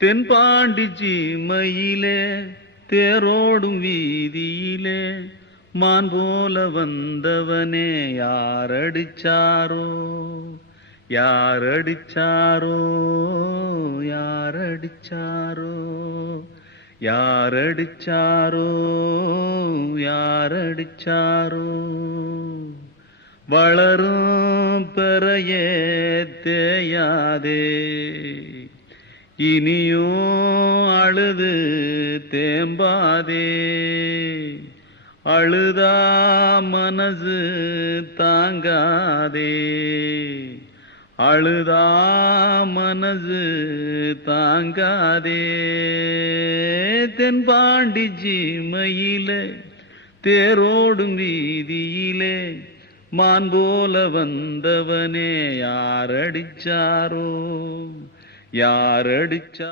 தென்பாண்டி சீமையிலே தேரோடும் வீதியிலே மான் போல வந்தவனே யாரடிச்சாரோ யாரடிச்சாரோ யாரடிச்சாரோ யாரடிச்சாரோ யாரடிச்சாரோ வளரும் பெறையே தேயாதே இனியும் அழுது தேம்பாதே அழுதா மனசு தாங்காதே அழுதா மனசு தாங்காதே தென்பாண்டி சீமையிலே தேரோடும் வீதியிலே மான் போல வந்தவனே யாரடிச்சாரோ யாரடிச்சா